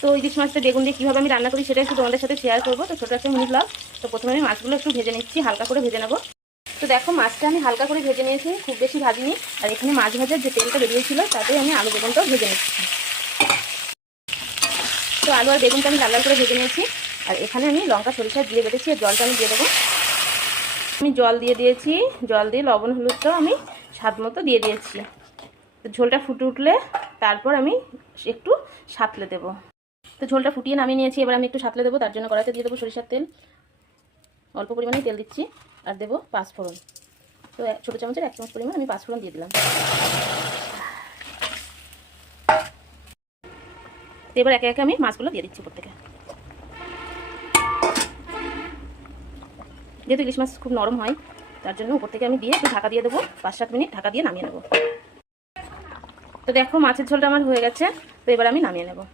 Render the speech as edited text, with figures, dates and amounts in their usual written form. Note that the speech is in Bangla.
তো ইলিশ মাছটা বেগুন দিয়ে কীভাবে আমি রান্না করি সেটা একটু তোমাদের সাথে শেয়ার করবো। তো ছোটো একটা মিনি ব্লগ। তো প্রথমে আমি মাছগুলো একটু ভেজে নিচ্ছি, হালকা করে ভেজে নেবো। তো দেখো মাছটা আমি হালকা করে ভেজে নিয়েছি, খুব বেশি ভাজিনি। আর এখানে মাছ ভাজার যে তেলটা বেরিয়েছিল তাতেই আমি আলু বেগুনটাও ভেজে নিচ্ছি। তো আলু আর বেগুনটা আমি লাল লাল করে ভেজে নিয়েছি। আর এখানে আমি লঙ্কা সরিষা দিয়ে বেটেছি, আর জলটা আমি দিয়ে দেবো। আমি জল দিয়ে দিয়েছি, জল দিয়ে লবণ হলুদটাও আমি স্বাদ মতো দিয়ে দিয়েছি। তো ঝোলটা ফুটে উঠলে তারপর আমি একটু সাঁতলে দেবো। তো ঝোলটা ফুটিয়ে নামিয়ে নিয়েছি, এবার আমি একটু সাঁতলে দেবো। তার জন্য কড়াইতে দিয়ে দেবো সরিষার তেল, অল্প পরিমাণে তেল দিচ্ছি। আর দেবো পাঁচফোড়ন। তো ছোটো চামচের 1 চামচ পরিমাণ আমি পাঁচফোড়ন দিয়ে দিলাম। তো এবার একে একে আমি মাছগুলো দিয়ে দিচ্ছি উপর থেকে। যেহেতু ইলিশ মাছ খুব নরম হয় তার জন্য উপর থেকে আমি দিয়ে একটু ঢাকা দিয়ে দেবো, 5-7 মিনিট ঢাকা দিয়ে নামিয়ে নেবো। তো দেখো মাছের ঝোলটা আমার হয়ে গেছে। তো এবার আমি নামিয়ে নেব।